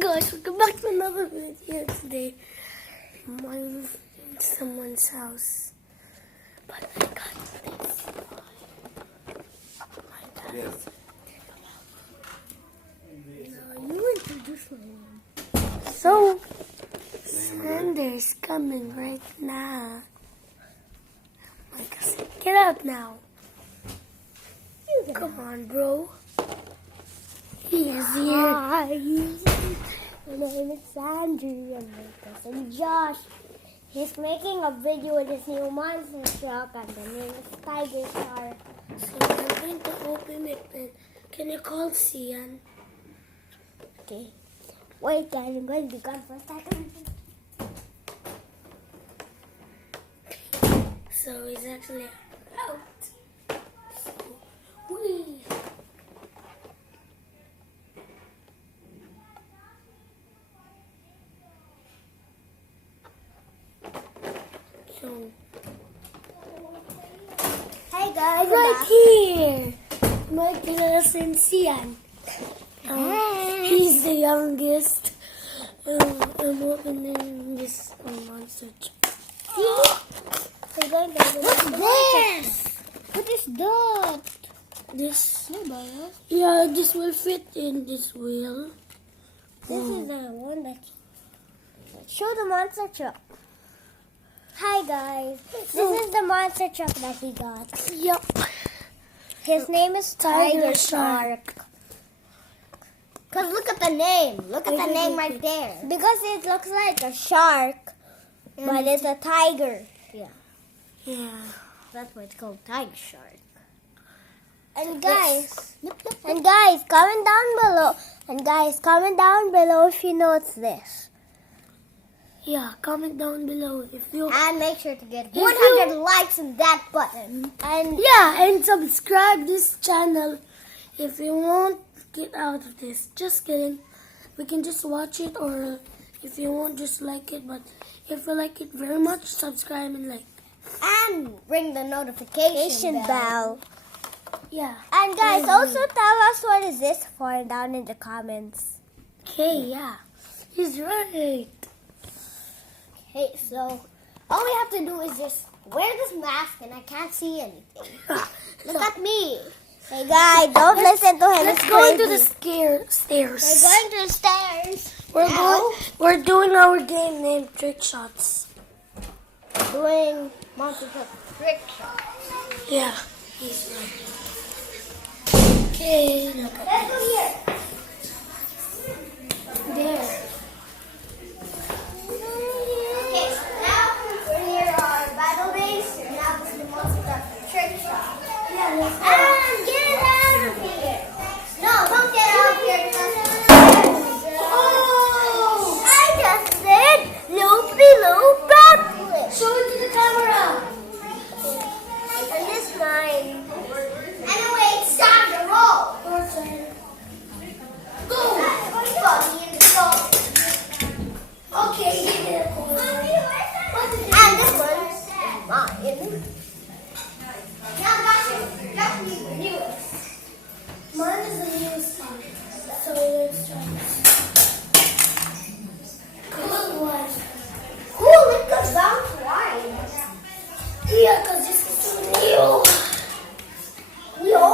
Guys, welcome back to another video today. I'm in someone's house, but I got this. Yes. No, you introduce me. So, Xander's coming right now. My cousin, get out now. Come on, bro. He is here. Hi, my name is Andrew and my cousin Josh. He's making a video with his new monster truck and the name is Tiger Shark. So I'm going to open it. And can you call Xian? Okay. Wait, guys, I'm going to be gone for a second. So he's actually out. So, whee. So, Hey guys, right here, my cousin Xian. He's the youngest. I'm opening this monster truck. we're going to do What's this? What is that? This, yeah, this will fit in this wheel. This is the one that show the monster truck. Hi guys, this is the monster truck that he got. Yep. His name is Tiger Shark. Cause look at the name. Look at the name right there. Because it looks like a shark, but it's a tiger. Yeah, Yeah. that's why it's called Tiger Shark. And guys, comment down below. And guys, comment down below if you know it's this. Yeah, comment down below if you... And make sure to get 100 likes on that button. And Yeah, and subscribe this channel if you won't get out of this. Just kidding. We can just watch it, or if you won't, just like it. But if you like it very much, subscribe and like. and ring the notification bell. Yeah. And guys, also tell us what is this for down in the comments. Okay, yeah. He's right. Okay, so all we have to do is just wear this mask and I can't see anything. Look at me. Hey guys, don't listen to him. Let's It's go into crazy. the stairs. We're going to the stairs. We're doing our game named Trick Shots. Doing multiple trick shots. Yeah. He's right. Okay, look at Let's go here. there. Okay, now we're near our battle base. And now this is the monster trick shot. Yeah, let's go. And get out of here. No, don't get out of here because Oh! I just did loop-de-loop backflip. Show it to the camera. And this mine. Anyway, it's time to roll. Go. Okay, yeah. And this one's mine. Now that's the newest. Mine is the newest one. So let's try this. Good one. Cool, it goes down twice. Yeah, because this is new. No.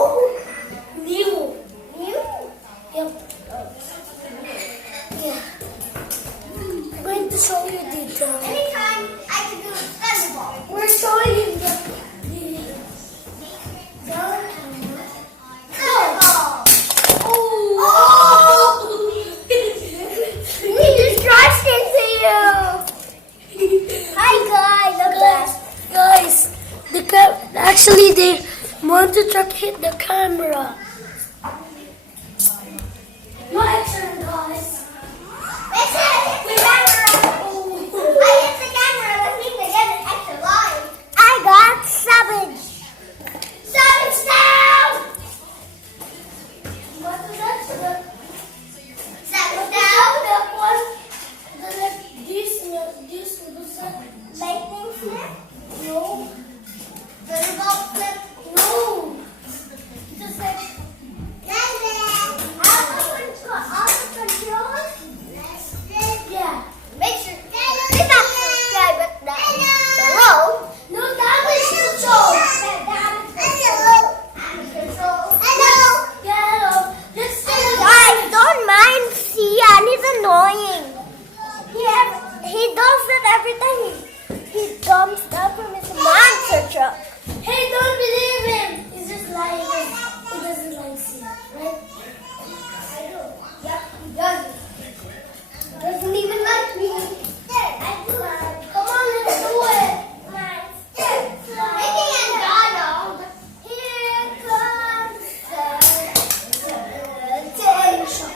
New. New? Yep. Yeah. I'm going to show you the Anytime I can do a thunderball. We're showing you the Thunderball. Oh! We just crashed into you. Hi guys, look at Guys, actually the monster truck hit the camera. My turn, guys. It's hit the camera. I hit the camera. That means I get an extra life. I got savage. Savage down. What is that? Savage down. That one? This Lightning flip. no, The revolt flip. no. Just like annoying. He does that every time he comes down from his monster truck. Hey, don't believe him. He's just lying. He doesn't like sea, right? I do. Yep, he does. Doesn't even like me. I do. Come on, let's do it. Maybe I'm Donald. Here comes the potato shop.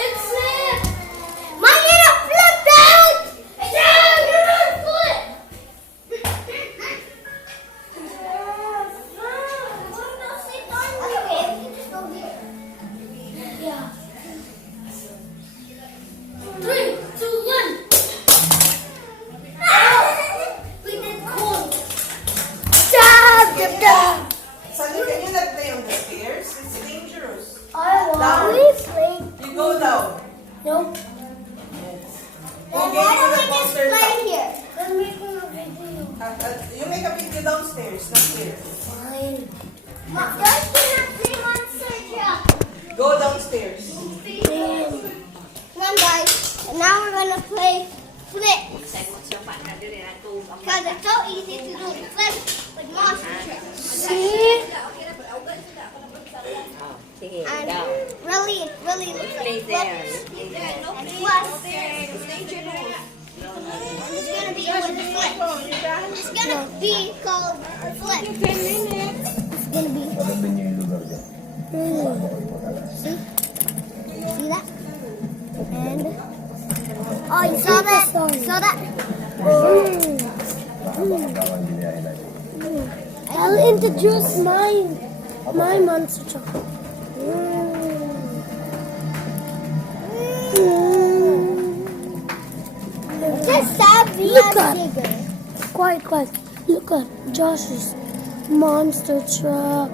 It flipped. Mine didn't flip down. You're not flip. Okay, we can just go here. Yeah. 3, 2, 1. We did cool. Sunny, can you not play on the stairs? It's dangerous. I want. Down. We played. You go down. Nope. Then why don't we just play here? I'm making a video. You make a video downstairs, not here. Fine. Guys, we have 3 monster truck. Go downstairs. Come on, guys. And now we're gonna play flip. Because it's so easy to do flip with monster truck. See? And really looks like flips. And plus, it's gonna be with the flip. It's gonna be called a flip. It's gonna be. See? See that? And oh, you saw that? You saw that? I'll introduce my monster truck. Just stop being Look at- bigger. Quiet. Look at Josh's monster truck.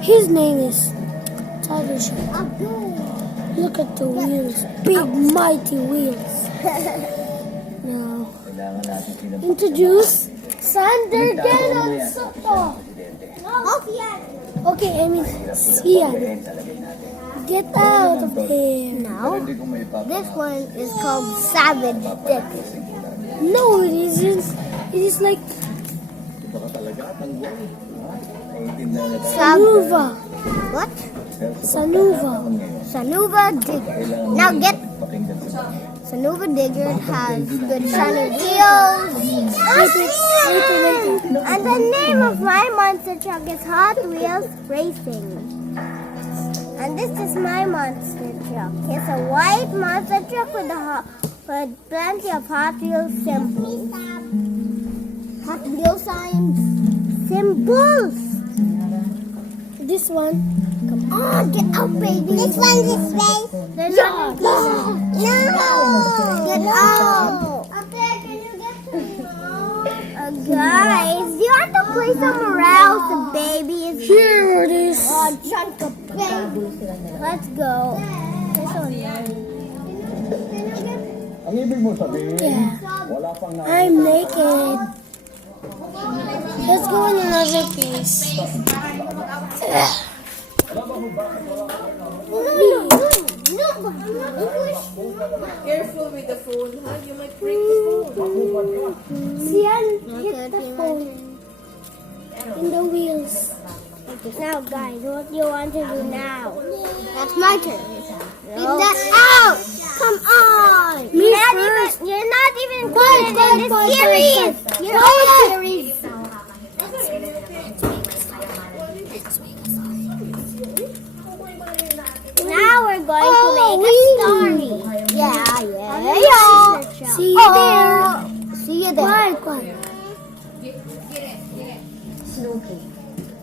His name is Tiger Shark. Look at the wheels. Big, mighty wheels. Now, introduce Xander Soto. Okay, I mean xian. Get out of here. Now, this one is called Savage Dick. No, it isn't. It is like Sanuva. What? Sanuva. Digger. Now get Sanuva Digger has good shiny wheels. And the name of my monster truck is Hot Wheels Racing. And this is my monster truck. It's a white monster truck with plenty of Hot Wheels symbols. Hot Wheels signs. Symbols. This one. Come on, get out, baby. This one's this way. No. Get out. Okay, can you get to guys, you have to play somewhere else. The baby is Here it is. oh, chunk of baby. Let's go. This one. Ang ibig mo sabihin, Yeah. wala pang na... I'm naked. Let's go in another place. Careful with the phone, huh? You might break the phone. Xian hit the phone in the wheels. Now, guys, what do you want to do now? That's my turn. Get that out! Come on! Me you're first. You're not even good in this series! You're on the series! Now we're going to make a story. Yeah. See you there. See you there. Quiet. Snoopy,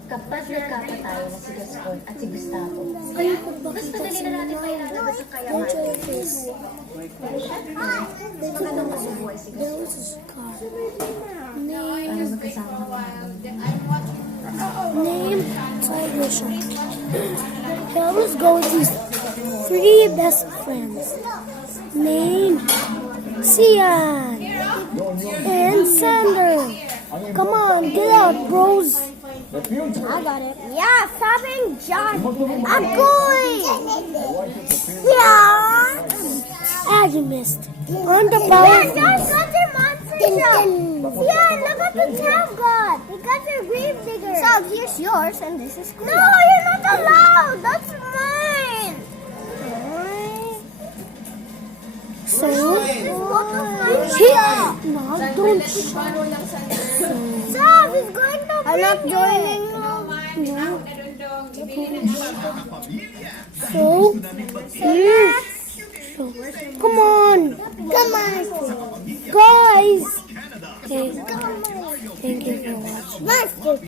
kapag nagkapatayo na si Gaston at si Gustavo, Ayun ko ba mas kita madali sa na natin may ilalabas sa Don't kayaman. show your face. Magandang masubuhay si There Gaston. was a car. Para magkasama ng Name Tiger Shark. He always go with his 3 best friends. Name Xian and Xander. Come on, get out, bros. The future. I got it. Yeah, stop being John. I'm going. Yeah. Ah, you missed. On the ball. Yeah, Josh got your monster shell. Yeah, look at the town god. We got your grave digger. So here's yours and this is cool. No, you're not allowed. That's mine. So, Here. no, don't. Stop, he's going to I'm not joining. So, here. So, come on. Come on. Guys. Okay. Thank you for watching. Monster